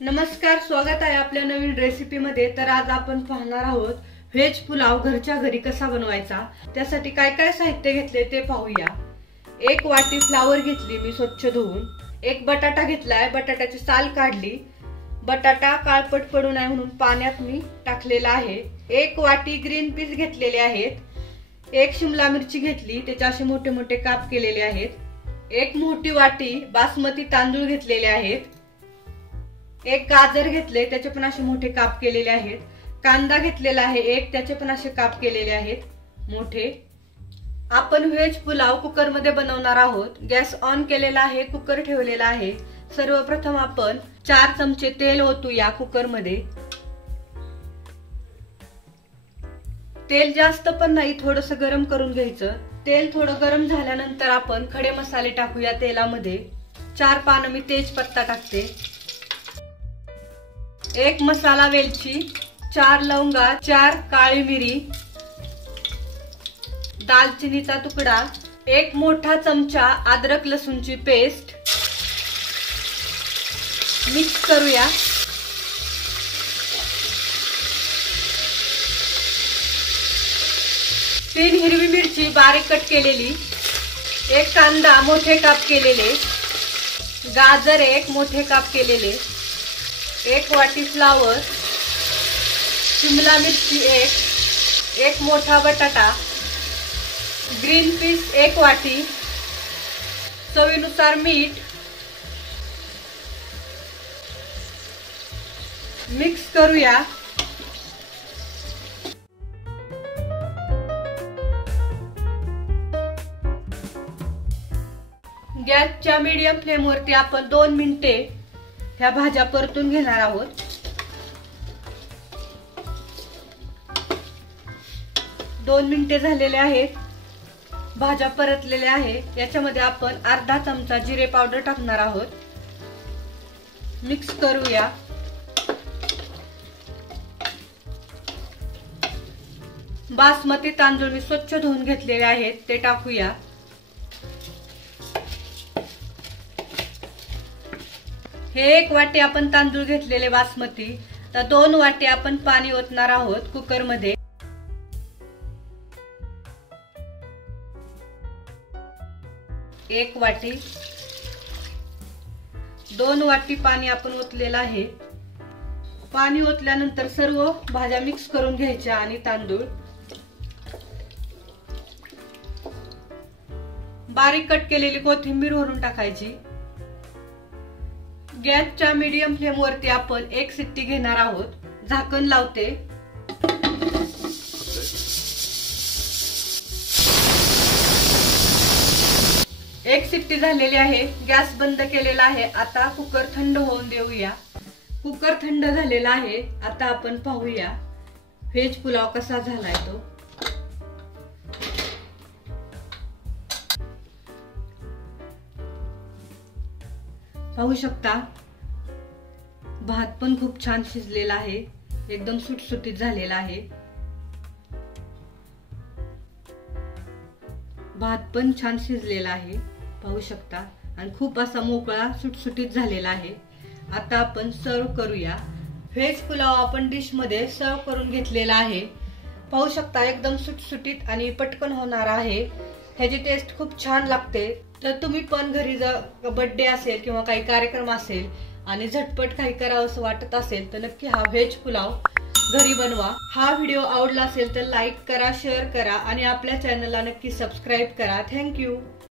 नमस्कार, स्वागत आहे आपल्या नवीन रेसिपी मध्ये। तर आज आपण पाहणार आहोत व्हेज पुलाव घरच्या घरी कसा बनवायचा। त्यासाठी काय काय साहित्य घेतले ते पाहूया। 1 वाटी फ्लावर घेतली मी स्वच्छ धुवून। 1 बटाटा घेतलाय, बटाट्याची साल काढली। बटाटा काळपट पडू नये म्हणून पाण्यात मी टाकलेला आहे। 1 वाटी ग्रीन पीस घेतलेले आहेत। 1 शिमला मिरची घेतली, त्याचे असे मोठे मोठे काप केलेले आहेत। 1 मोठी वाटी बासमती तांदूळ घेतलेले आहेत। 1 गाजर घेतले, त्याचे पण असे मोठे काप केलेले आहेत। कांदा घेतलेला आहे 1, त्याचे पण असे काप केलेले आहेत मोठे। आपण व्हेज पुलाव कुकर मध्ये बनवणार आहोत। गॅस ऑन केलेला आहे, कुकर ठेवलेला आहे। सर्वप्रथम आपण 4 चमचे तेल ओतूया कुकर मध्ये। तेल जास्त पण नाही, थोडस गरम करून घ्यायचं। तेल थोडं गरम झाल्यानंतर आपण खडे मसाले टाकूया तेलामध्ये। 4 पानं मी तेजपत्ता टाकते। 1 मसाला वेलची, 4 लवंगा, 4 काळी मिरी, दालचिनीचा तुकडा, 1 मोठा चमचा अद्रक लसूणची पेस्ट। मिक्स करूया। तीन हिरवी मिरची बारीक कट केलेली, 1 कांदा मोठे काप केलेले, गाजर 1 मोठे काप केलेले, 1 वाटी फ्लावर, शिमला मिरची 1 मोठा बटाटा, ग्रीन पीस 1 वाटी, चवीनुसार मीठ। मिक्स करूया। गॅसच्या मीडियम फ्लेम वरती आपण 2 मिनिटे ह्या भाज्या परतून घेणार आहोत। 2 मिनिटे झालेले आहेत, भाज्या परतलेल्या आहेत। याच्यामध्ये आपण अर्धा चमचा जिरे पावडर टाकणार आहोत। मिक्स करूया। बासमती तांदूळ मी स्वच्छ धुवून घेतलेले आहेत, ते टाकूया। हे 1 वाटी आपण तांदूळ घेतलेले बासमती, तर 2 वाटी आपण पाणी ओतणार आहोत कुकर मध्ये। एक वाटी, 2 वाटी पाणी आपण ओतलेलं आहे। पाणी ओतल्यानंतर सर्व भाज्या मिक्स करून घ्यायच्या आणि तांदूळ बारीक कट केलेली कोथिंबीर वरून टाकायची। गॅसच्या मीडियम फ्लेम वरती आपण 1 शिट्टी घेणार आहोत। झाकण लावते। एक शिट्टी झालेली आहे, गॅस बंद केलेला आहे। आता कुकर थंड होऊन देऊया। कुकर थंड झालेला आहे, आता आपण पाहूया व्हेज पुलाव कसा झालाय तो। पाहू शकता, भात पण खूप छान शिजलेला आहे, एकदम सुटसुटीत झालेला आहे। भात पण छान शिजलेला आहे, पाहू शकता, आणि खूप असा मोकळा सुटसुटीत झालेला आहे। आता आपण सर्व करूया। व्हेज पुलाव आपण डिश मध्ये सर्व करून घेतलेला आहे। पाहू शकता, एकदम सुटसुटीत आणि पटकन होणार आहे। ह्याची टेस्ट खूप छान लागते। तर तुम्ही पण घरी जर बर्थडे असेल किंवा काही कार्यक्रम असेल आणि झटपट काही करावं असं वाटत असेल तर नक्की हा व्हेज पुलाव घरी बनवा। हा व्हिडिओ आवडला असेल तर लाईक करा, शेअर करा आणि आपल्या चॅनलला नक्की सबस्क्राईब करा। थँक्यू।